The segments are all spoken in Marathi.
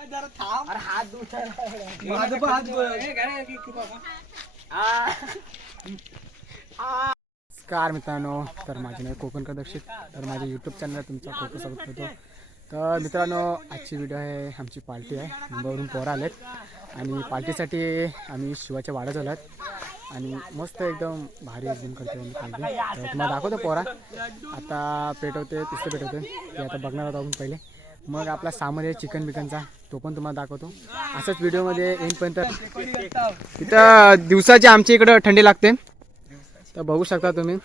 नमस्कार मित्रांनो, तर माझे नाव कोकण कदक्षित, तर माझ्या यूट्यूब चॅनलला तुमचा खूप स्वागत करतो. तर मित्रांनो, आजची व्हिडिओ आहे, आमची पार्टी आहे. मुंबईवरून पोरं आलेत आणि पार्टीसाठी आम्ही शिवाच्या वाड्यात आलोत आणि मस्त एकदम भारी एकदम करतो आम्ही पार्टी. तर तुम्हाला दाखवतो पोरा आता पेटवते, तिसरं पेटवते ते आता बघणार आहोत आपण पहिले. मग आपला सामान आहे चिकन बिकनचा, तो पण तुम्हाला दाखवतो. असंच व्हिडिओमध्ये येईपर्यंत. इथं दिवसाची आमच्या इकडं थंडी लागते, तर बघू शकता तुम्ही.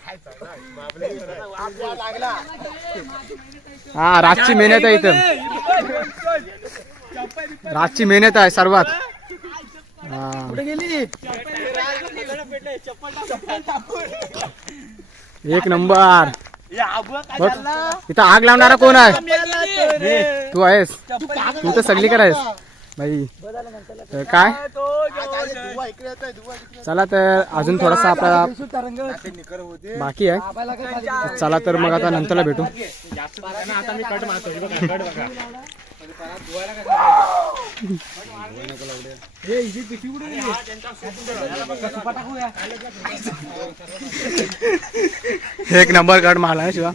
हा, रातची मेहनत आहे इथं, रातची मेहनत आहे सर्वात. एक नंबर. इथं आग लावणारा कोण आहे? तू आहेस, तू तर सगळी करायस भाई. तर काय चला, तर अजून थोडासा आपला बाकी आहे. चला तर मग आता नंतरला भेटू. एक नंबर कट मारला शिवा.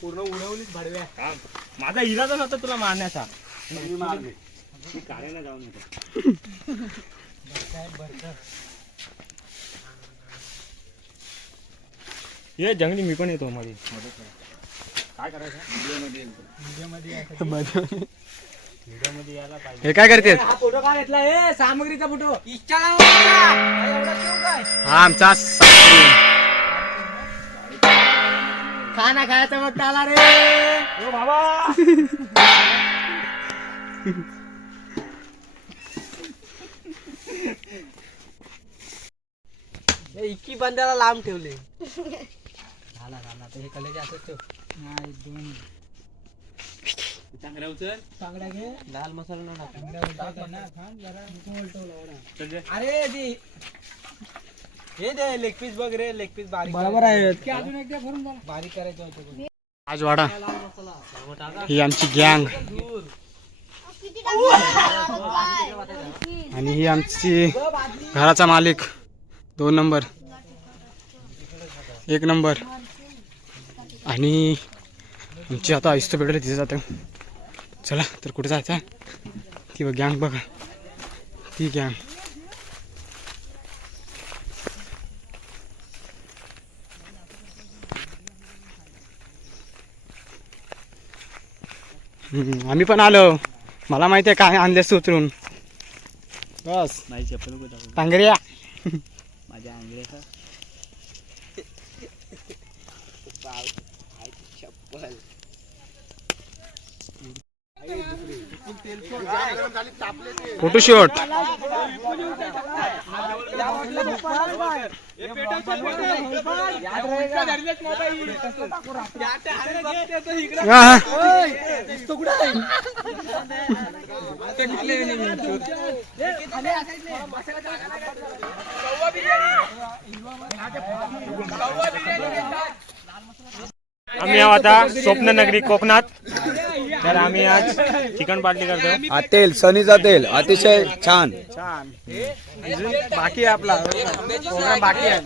पूर्ण उडवलीच भाडव्या. माझा इरादा नव्हता तुला मारण्याचा. ये जंगली मी पण येतो मध्ये. काय करायचं? हे काय करते? फोटो काय घेतला? हे सामग्रीचा फोटो. हा आमचा खाना खायचा मग आला रे. ओ बाबा, इतकी बंद्याला लांब ठेवले. झाला झाला, हे कलेचे असत ठेव. चांगला उचल, चांगला घे. लाल मसाला अरे दी हे दे. लेग पीस बघ रे, लेग पीस बारीक बरोबर आहे. अजून एकदा भरून बारीक करायचं होतं. राजवाडा ही आमची गँग आणि ही आमची घराचा मालिक. 2 नंबर, 1 नंबर. आणि आमची आता आयुष्य भेटले तिथे जातं. चला तर कुठे जायचं? ती बघ गँग, बघा ती गँग. आम्ही पण आलो. मला माहिती आहे काय आणलेस उतरून. बस माझी चप्पल टांगऱ्या माझ्या आंगऱ्या चप्पल. फोटोशूट. आम्ही आता स्वप्न नगरी कोकणात. तर आम्ही आज चिकन पार्टी करतो. हा तेल, सनीचा तेल अतिशय छान. बाकी आहे आपला प्रोग्राम बाकी आहे.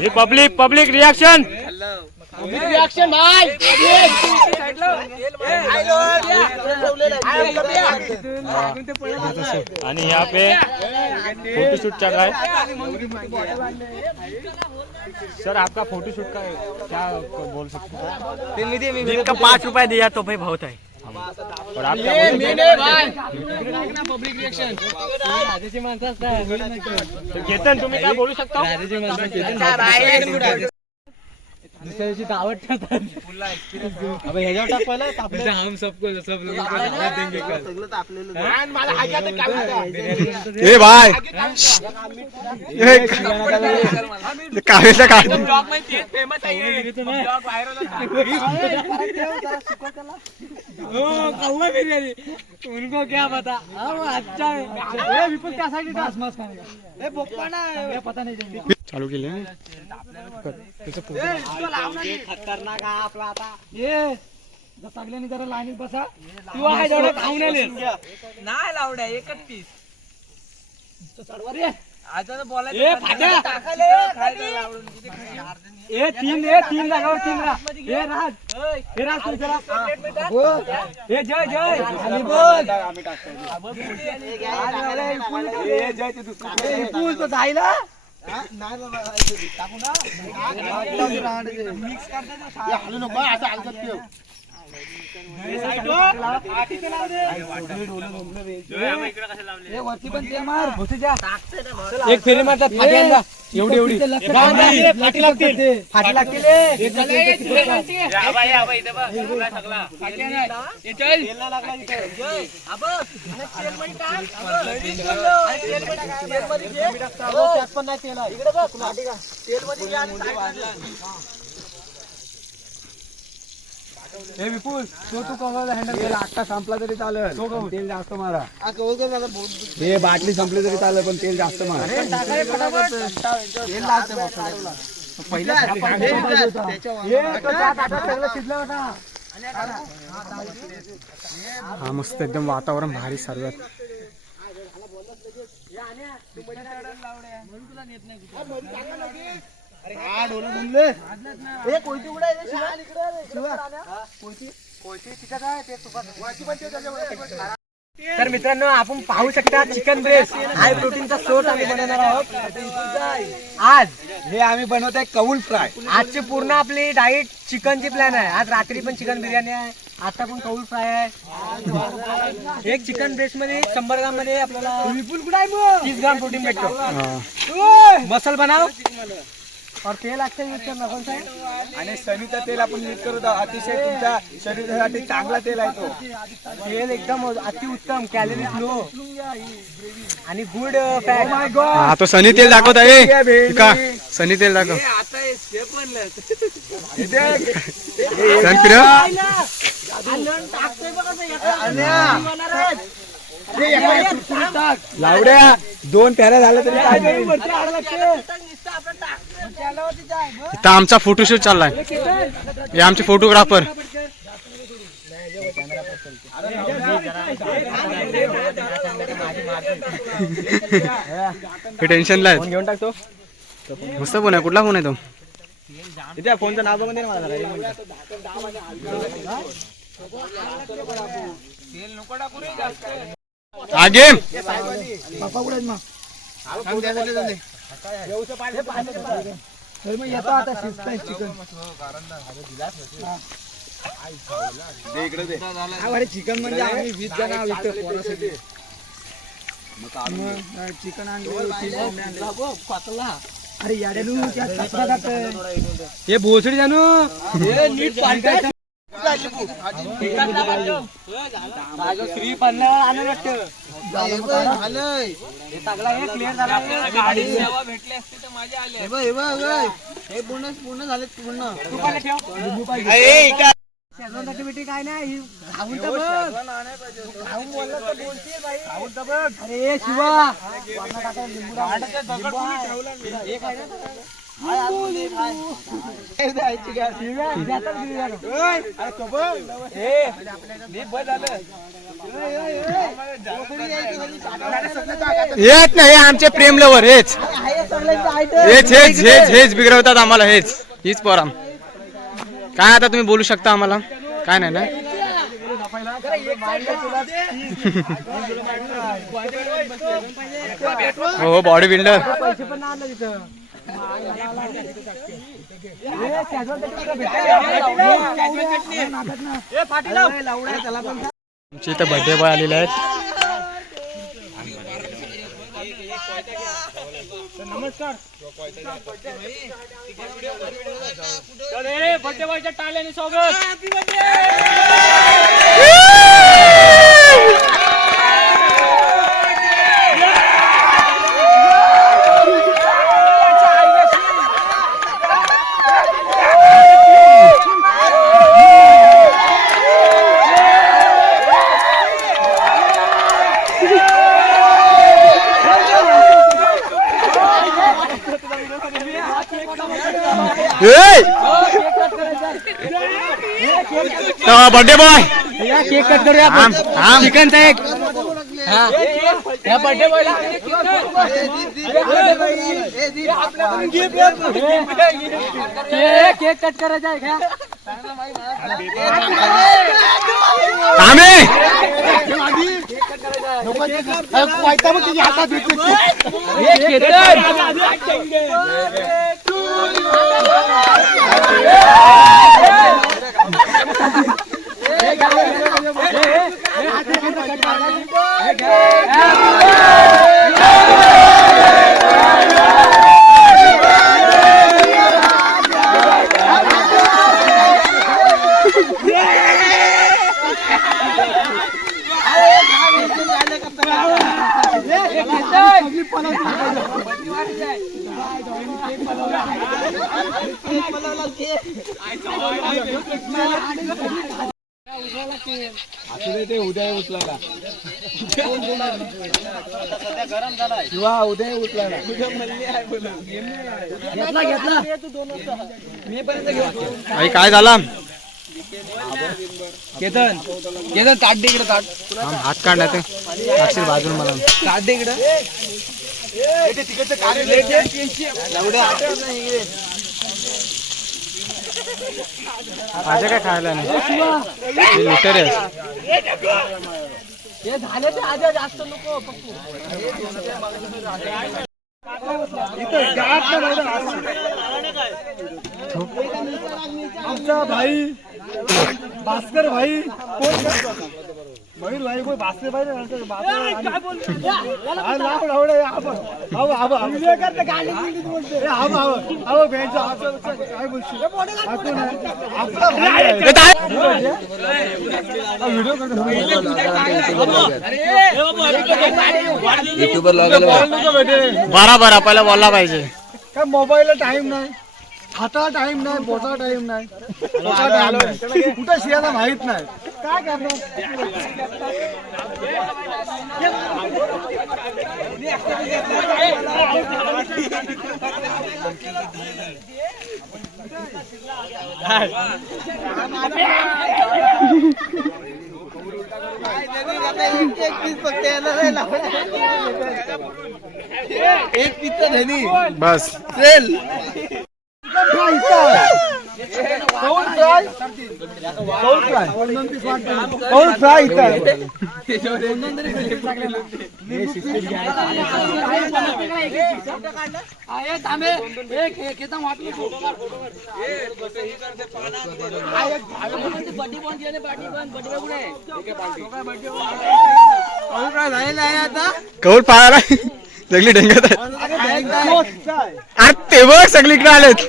ही पब्लिक रिएक्शन. भाई आणि यहाँ पे फोटोशूट चल रहा है. सर आपका फोटोशूट का क्या बोल सकते हैं? जिनका 5 रुपए दिया तो भाई बहुत है. और आपका पब्लिक रिएक्शन. केतन तुम्ही काय बोलू शकता? दुसऱ्या दिवशी दावत ठेवतात. अबे ह्याच्यावर टाक पहिला. तापले हम सबको सब लोगों को दावत देंगे कल. ए भाई कावेचा काढ. ब्लॉग में तेज फेमस आहे. ब्लॉग व्हायरल हो. कौवा बिरयानी उनको क्या पता. अच्छा है. ए विपुल त्यासाठी टास मास खाने का. ए पप्पा ना पता नहीं. चालू केले. खतरनाक आपला आता. ये सगळ्यांनी जरा लाईनीत बसा. तू आहे जेवढं खाऊन आले नाही लावड्या एकच पीस आता बोलायचं ए फाट्या ए तीन जागावर तीन ए राज तू चला ए जय आणि बोल ए जय ते दुसरा पूल तो जायला नाही बाबा टाकू ना मिक्स करते हलू नको असं हलकत ठेव वरती पण ते मार एक फेरी मारतात फाट्यांना एवढी फाटी लागतील हे विपुल तो तू कव्हरला हँडल केला आत्ता संपला तरी चालेल तेल जास्त मारा हे बाटली संपली तरी चालेल पण तेल जास्त मारा हा मस्त एकदम वातावरण भारी सर्वात. तर मित्रांनो आपण पाहू शकता चिकन ब्रेस्ट हाय प्रोटीनचा सोर्स आम्ही बनवणार आहोत आज. हे आम्ही बनवत आहे कौल फ्राय. आजची पूर्ण आपली डाईट चिकनची प्लॅन आहे. आज रात्री पण चिकन बिर्याणी आहे, आता पण कौल फ्राय आहे. एक चिकन ब्रेस्ट मध्ये 100 ग्राम मध्ये आपल्याला 30 ग्राम प्रोटीन भेटतो. मसल बनाव और तेल अच्छा यूज करना कौन सा है आणि सनीचं तेल आपण यूज करत आहोत. अतिशय तुमच्या शरीरासाठी चांगला तेल आहे तो. तेल एकदम अति उत्तम, कॅलरी लो आणि गुड फॅट. हा तो सनी तेल दाखवत आहे का? सनी तेल दाखव. लावड्या 2 प्याऱ्या झाल्या तरी काय नाही. इथं आमचा फोटोशूट चाललाय. हे आमचे फोटोग्राफर. टेन्शनला आहे. घेऊन टाकतो. मस्त फोन आहे. कुठला फोन आहे तो? इथे फोनचं नाव बघून दे ना मला. आगे येतो आता शिजतंय चिकन. चिकन म्हणजे आम्ही 20 जण आहोत पोरासाठी. चिकन आणलं. अरे याड्यानू हे भोसडी जानू हे नीट पालटायचं. श्री पन्ना आणून वाटतं झालंय. हे सगळा हे क्लिअर झाला. गाडी सेवा भेटली असती तर माझे आले. हे पूर्ण झाले पूर्ण. तू पण ठेव. शेजवान बेटी काय नाही खाऊन तर बघ. खाऊन बोलला तर बोलते बाई. खाऊन तर बघ. अरे शिवा येत नाही. आमचे प्रेम लवर हेच हेच हेच हेच हेच बिघडवतात आम्हाला. हीच पोराम. काय आता तुम्ही बोलू शकता आम्हाला? काय नाही ना. हो बॉडी बिल्डर. आमची इथं बर्थडे बॉय आलेले आहेत. नमस्कार. बर्थडे बॉयच्या टाळ्याने स्वागत. तर बर्थडे बॉय या केक कट करूया आपण चिकनचा एक या बर्थडे बॉयला केक कट करायचा आहे का उद्या उचलायला किंवा उद्या उचलायला आई काय झाला केतन केतन ताट दे इकडे ताट हात काढला ते अक्षर बाजून मला ताट दे इकडे माझ्या काय खायला नाही लिटर आहे हे झाले ते आधी जास्त नको पप्पू आमचा भाई भास्कर भाई मयूर भाई कोई भास्कर भाई बराबर पहिला बोलला पाहिजे काय मोबाईलला टाइम नाही हाताला टाइम नाही बोटाला टाइम नाही कुठं शियाला माहित नाही काय एक पिझ्झा धनी बस कौल पाहायला सगळी ढंगत अरे ते बघ सगळीकडे आलेत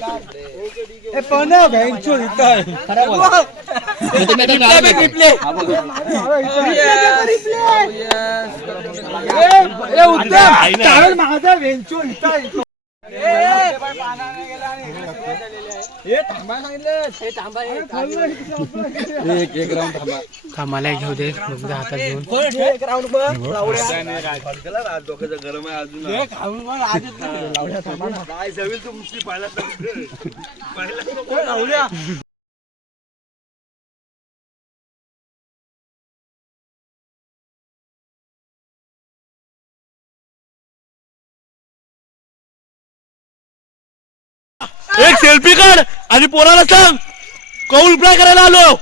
माझा वेंचो इथं मला घेऊ दे हातात घेऊन एक सेल्फी काढ आणि पोराला सांग कौल फ्राय करायला आलो